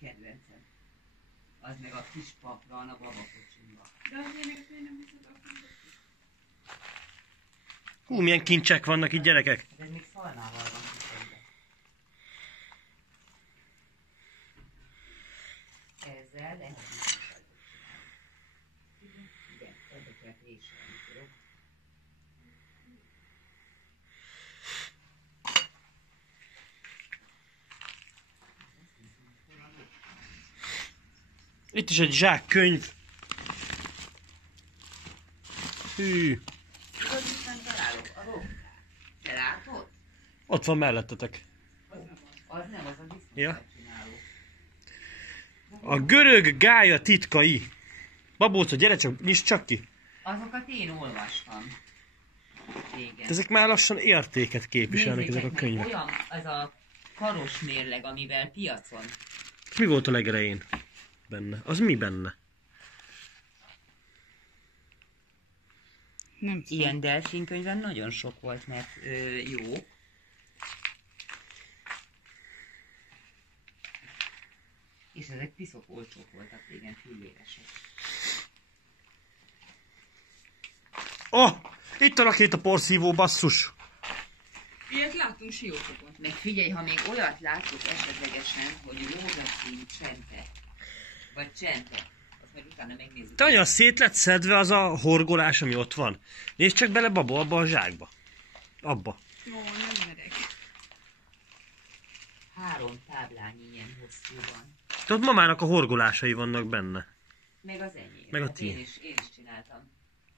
kedvencem. Az meg a kis papran a babakocsimba. De az éneket én nem hiszed a könyvet. Hú, milyen kincsek vannak itt, gyerekek. De ez még szalmával van kiszedve. Ezzel lehet is igen, ebbe kell préselni, tudod? Itt is egy zsák könyv. Hű. Tudod, mit nem találok? A rokkát. Te látod? Ott van mellettetek. Az nem, az a disznókat Ja. csináló. A görög gálya titkai. Babóca, gyere csak, nyisd csak ki. Azokat én olvastam. Régen. Ezek már lassan értéket képviselnek, ezek a Nézzétek meg, könyvek. olyan az a karos mérleg, amivel piacon. Mi volt a legelején benne? Az mi benne? Nem tudom. Ilyen delfinkönyvben nagyon sok volt, mert jó. És ezek piszok olcsók voltak régen, filléresek. Oh! Itt a rakétaporszívó, basszus! Ilyet láttunk Siófokon. Meg figyelj, ha még olyat látok esetlegesen, hogy rózsaszín csente, vagy csente, azt majd utána megnézzük. Te anya, szét lett szedve az a horgolás, ami ott van. Nézd csak bele, baba, abba a zsákba. Abba. Jó, nem merek. 3 táblányi ilyen hosszú van. Tudod, mamának a horgolásai vannak benne. Meg az enyém. Meg a Hát tiéd. én is csináltam.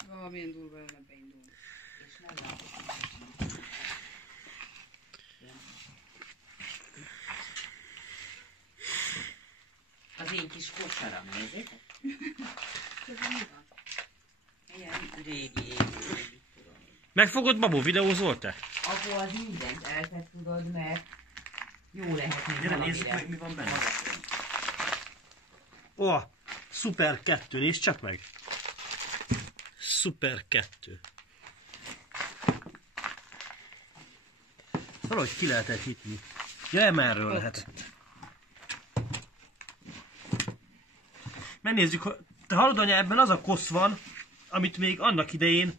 Valamilyen durva lenne beindulni. És nem látok. Az én kis kosaram, nézzétek? Ez mi van? Ilyen régi épül, mit tudom én. Megfogod, babó, videózol te? Abból az mindent eltett, tudod, mert jó lehet még Gyere, valamire. nézzük meg, mi van benne. Ó, oh, Super 2, nézd csak meg. Super 2. Valahogy ki lehetett nyitni. Ja, emerről lehetett. Megnézzük, hogy... Te hallod, anya, ebben az a kosz van, amit még annak idején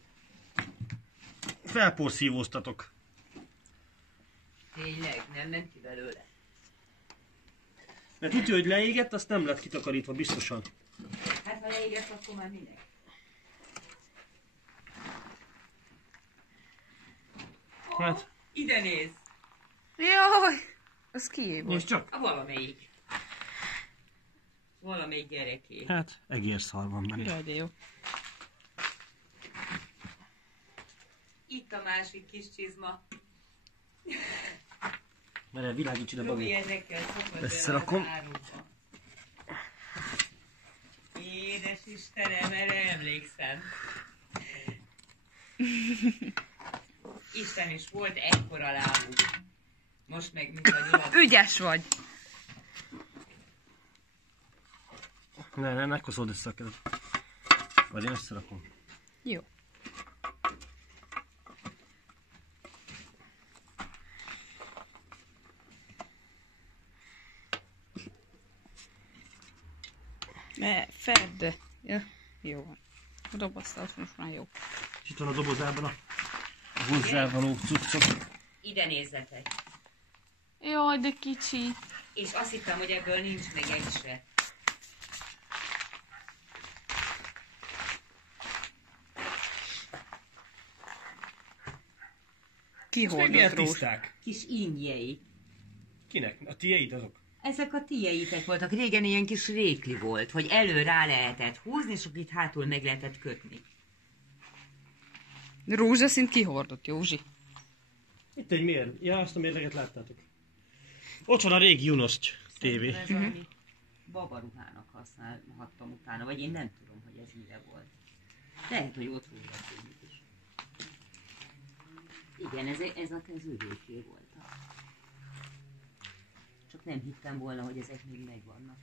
felporszívóztatok. Tényleg, nem ment ki belőle. Mert tudja, hogy leégett, azt nem lett kitakarítva, biztosan. Hát ha leégett, akkor már minek? Hát, Ide néz! Jaj! Az kié volt? nézd csak. A valamelyik. Valamelyik gyereké. Hát, egérszar van benne. Jaj, de jó. Itt a másik kis csizma. Mert világíts ide, babó. Robi ezekkel szokott Összerakom. bele az árukba. Édes Istenem, erre emlékszem. Isten is volt ekkora lábú. Most meg mint a nyilat. Ügyes vagy! Ne koszod össze a kezed. Vagy én összerakom. Jó. Fedd! Ja, jó van. A doboztát most már jó. És itt van a dobozában a hozzávaló cuccok. Ide nézzetek. Jaj, de kicsi. És azt hittem, hogy ebből nincs meg egy se. Kihordott rós. tiszták? Kis ingjei. Kinek? A tiéd azok? Ezek a tieitek voltak. Régen ilyen kis rékli volt, hogy elő rá lehetett húzni, és akkor itt hátul meg lehetett kötni. Rózsaszint kihordott, Józsi. Itt egy mérleg. Ja, azt a mérleget láttátok. Ott van a régi Junost tévé. Ez valami babaruhának használhattam utána, vagy én nem tudom, hogy ez mire volt. Lehet, hogy ott volt a tényleg is. Igen, ez a kezőréké volt. Csak nem hittem volna, hogy ezek még megvannak.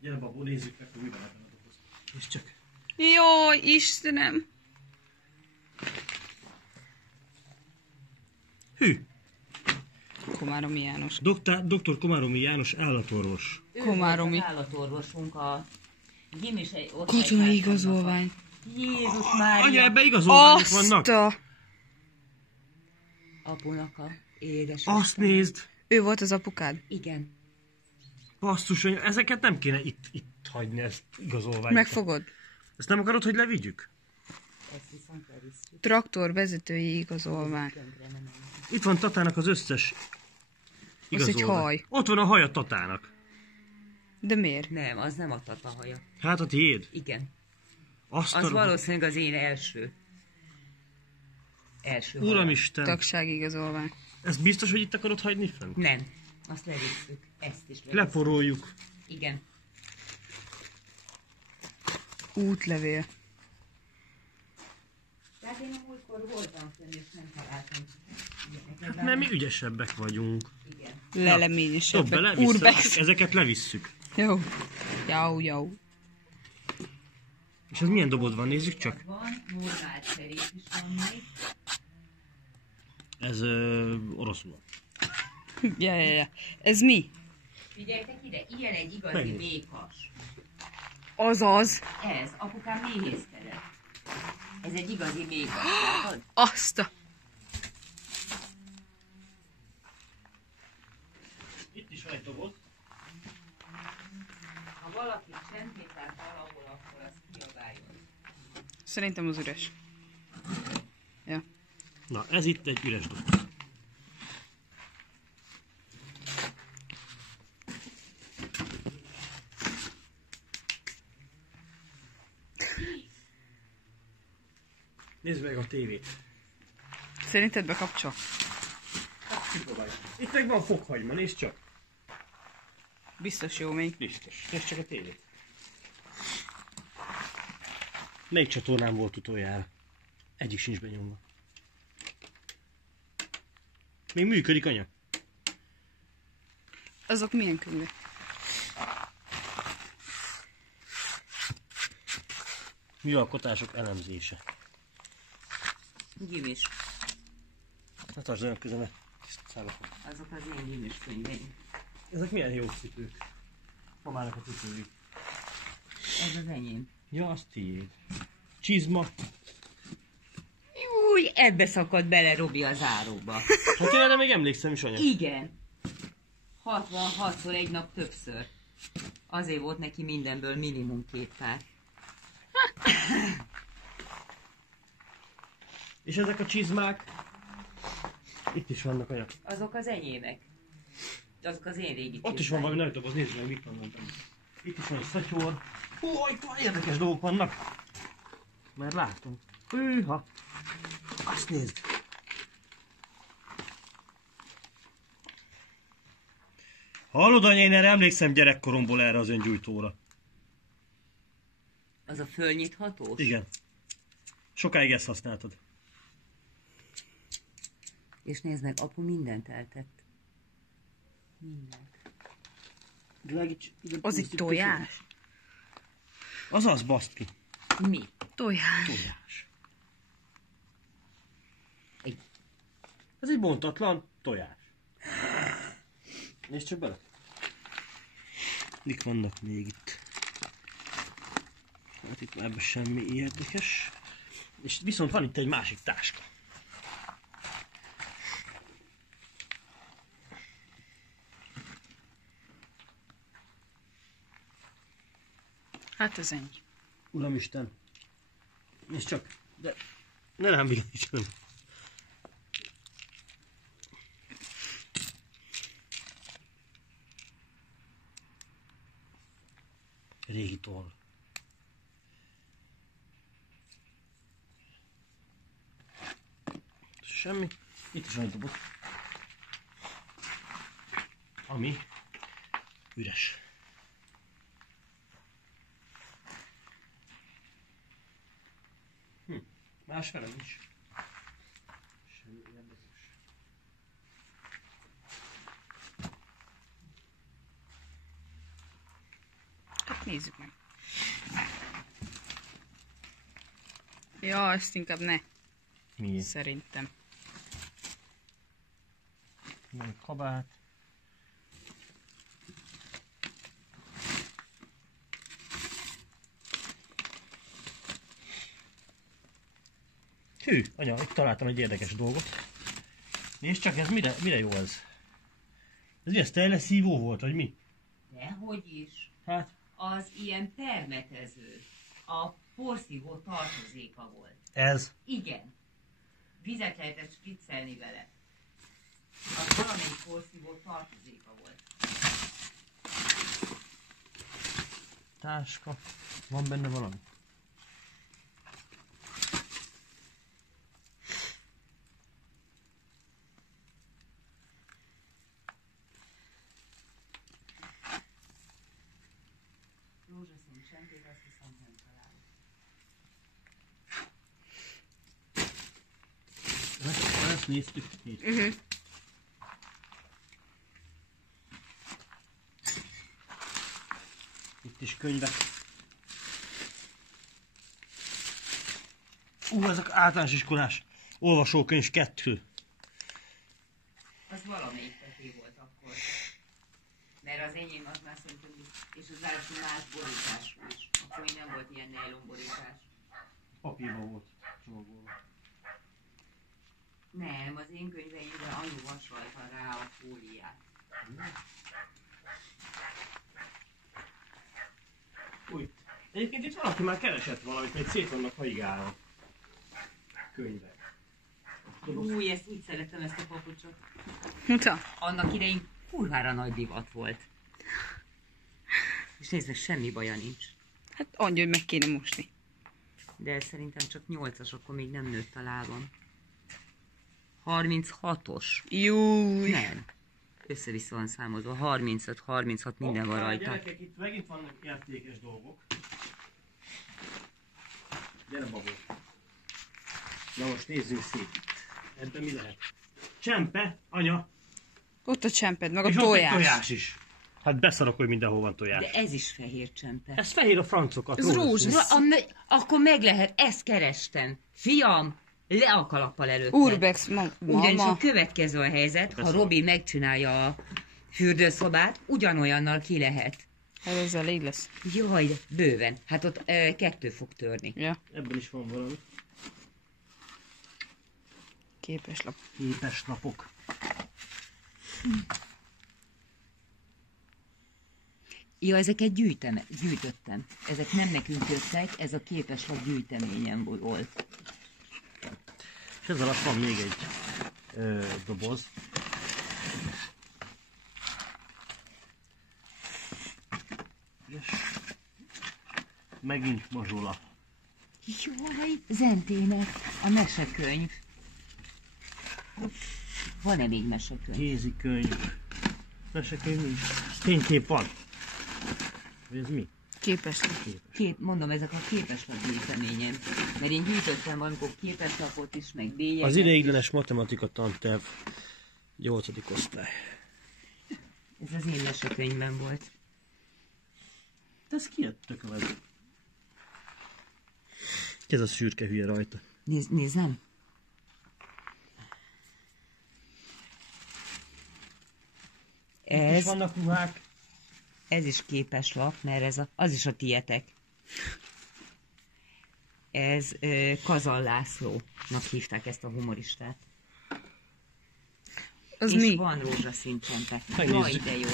Gyere, babó, nézzük meg, hogy mi van ebben a dobozban. És csak. Jaj, Istenem! Hű! Komáromi János. Dr. Komáromi János állatorvos. Ő Komáromi. volt az állatorvosunk a Gimis ott Katonai egy igazolvány. Jézus Mária! Anya, ebbe igazolványok vannak? Azt a... Apunak a édes. Azt nézd! Ő volt az apukád? Igen. Basszus, anya, ezeket nem kéne itt hagyni, ezt igazolványt. Megfogod? Ezt nem akarod, hogy levigyük? Ezt viszont elvisztük. Traktor vezetői igazolvány. Tönkre nem menjünk. Itt van Tatának az összes Az egy haj. Ott van a haja Tatának. De miért? Nem, az nem a tata haja. Hát a tiéd. Igen. Azt Az valószínűleg az én első haja. Uramisten, Tagsági igazolvány. ezt biztos, hogy itt akarod hagyni fenn? Nem. Azt levisszük. Ezt is levisszük. Leporoljuk. Igen. Útlevél. Tehát én a múltkor voltam fenn, és nem találtam ilyeneket. Hát nem, mi ügyesebbek vagyunk. Igen. Dob bele, Leleményesebbek. vissza. Urbex. Ezeket levisszük. Jó. Jó. És ez milyen dobod van, nézzük csak. Van, normál szerép is van még. Ez oroszul. Ja. Ez mi? Figyeljetek ide, ilyen egy igazi Megnézd. mékas. Azaz. Ez, apukám méhészkedett. Ez egy igazi mékas, látod? Azt a... Itt is van egy dobod. Ha valaki csendét lát valahol, akkor az kiabáljon. Szerintem az üres. Ja. Na, ez itt egy üres dob. Nézd meg a tévét. Szerinted bekapcsol? Itt meg van fokhagyma, nézd csak. Biztos jó még. Biztos. Nézd csak a tévét. Melyik csatornán volt utoljára? Egyik sincs benyomva. Még működik, anya? Azok milyen könyvek? Műalkotások elemzése. Gimis. Hát tartsd olyan közemet. Szállok. Azok az én gimis könyveim. Ezek milyen jó cipők. Mamának a cipői. Ez az enyém. Ja, az tiéd. Csizma. Új, ebbe szakadt bele Robi a záróba. Hát én erre még emlékszem is, anya. Igen. 66-szor egy nap többször. Azért volt neki mindenből minimum 2 pár. És ezek a csizmák? Itt is vannak, anya. Azok az enyémek. Azok az én régi Ott is van valami nagy doboz, nézd meg, mit van benne. Itt is van egy szatyor. Hú, itt van érdekes dolgok vannak. Mert látom. Hűha. Azt nézd. Hallod, anya, én erre emlékszem gyerekkoromból erre az öngyújtóra. Az a fölnyithatós? Igen. Sokáig ezt használtad. És nézd meg, apu mindent eltett. Mindent. Drágics, Az itt tojás? Az, baszd ki. Mi? Tojás. Tojás. Egy. Ez egy bontatlan tojás. Nézd csak bele. Mik vannak még itt? Hát itt ebben semmi érdekes. És viszont van itt egy másik táska. Hát ez ennyi. Uramisten. Nézd csak. De ne rám vigyenítsön. Régi toll. Semmi. Itt is van egy dobot. Ami üres. Más fele is. Semmi érdekes. Hát nézzük meg. Ja, ezt inkább ne. Miért? Szerintem. Nem. Van egy kabát. Hű, anya, itt találtam egy érdekes dolgot. Nézd csak, ez mire jó ez? Ez ilyen tejleszívó volt, vagy mi? Dehogy is. Hát, Az ilyen permetező. A porszívó tartozéka volt. ez. Igen. Vizet lehetett spriccelni vele. Az valamelyik porszívó tartozéka volt. Táska. Van benne valami? Rózsaszín csempét, azt hiszem nem találom. Ezt néztük. Itt is könyvek. Ezek általános iskolás olvasókönyv 2. Az valamelyik teté volt akkor. Mert az enyém az már szerintem, és az első más borítású is. Akkor még nem volt ilyen nylon borítás. Papírban volt csomagolva. Nem, az én könyveimben anyu vasalta rá a fóliát. Úgy. Egyébként itt valaki már keresett valamit, mert szét vannak haigálva. Könyvek. Új, ezt úgy szeretem, ezt a papucsot. Muta. Annak idején kurvára nagy divat volt. És nézd meg, semmi baja nincs. Hát annyi, hogy meg kéne mosni. De szerintem csak 8-as, akkor még nem nőtt a lábam. 36-os. Júj. Nem. Össze-vissza van számozva. 35, 36, minden van rajta. Gyerekek, itt megint vannak értékes dolgok. Gyere, babó. Na most nézzünk szét. Ebben mi lehet? Csempe, anya. Ott a csemped, meg a És ott egy tojás. tojás is. Hát beszarok, hogy mindenhol van tojás. De ez is fehér csempe. Ez fehér a francokat. Ez rózsaszín. Akkor meg lehet, ezt kerestem. Fiam, le a kalappal előtte. Urbex, Ugyanis a mama. következő a helyzet, ha Robi megcsinálja a fürdőszobát, ugyanolyannal ki lehet. Hát ez elég lesz. Jaj, bőven. Hát ott 2 fog törni. Ja, Ebben is van valami. képeslap. Képes lapok. Ja, ezeket gyűjtöttem. Ezek nem nekünk jöttek, ez a képeslap gyűjteményem volt. És ez alatt van még egy doboz. És megint mazsola. Jaj, Zentének a mesekönyv. Van-e még mesekönyv? Kézikönyv. Mesekönyv nincs. Fénykép van. Ez mi? Képeslap. Mondom, ezek a képeslap gyűjteményem. Mert én gyűjtöttem valamikor képeslapot is, meg bélyegeket. Az ideiglenes matematika tanterv. 8. osztály. Ez az én mesekönyvben volt. De ez ki tökövező? Ez a szürke hülye rajta. Nézzem. Itt is vannak ruhák. Ez is képeslap, mert az is a tietek. Ez Kazal Lászlónak hívták ezt a humoristát. Az és mi? van rózsaszín csempe. Megnézzük. Jaj, de jó.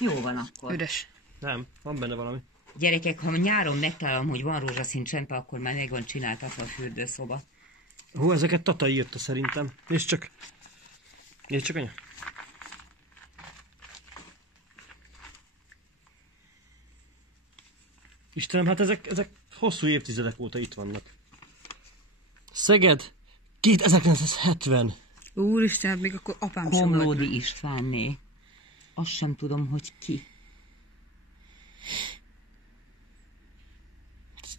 Jó van akkor. Üres. Nem, van benne valami. Gyerekek, ha nyáron megtalálom, hogy van rózsaszín csempe, akkor már meg van csináltatva a fürdőszoba. Hú, ezeket Tata írta szerintem. Nézd csak. Nézd csak, anya. Istenem, hát ezek hosszú évtizedek óta itt vannak. Szeged, 1970. Úristen, hát még akkor apám sem volt. Komlódi Istvánné. Azt sem tudom, hogy ki.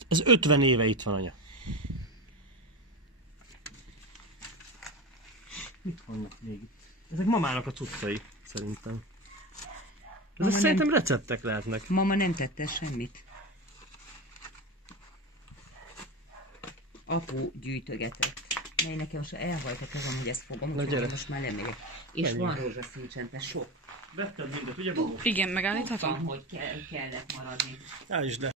Ez 50 éve itt van, anya. Mit vannak még itt? Ezek mamának a cuccai, szerintem. Ezek Mama szerintem receptek lehetnek. Mama nem tette semmit. Apu gyűjtögetett. Mely nekem most elhajt a kezem, hogy ezt fogom, Na, úgyhogy gyere. én most már lemegyek. És Menjünk. van rózsaszíncsente sok. Vetted mindet, ugye babó? Igen, megállíthatom? Tudtam, hogy kellett maradni. Állítsd le.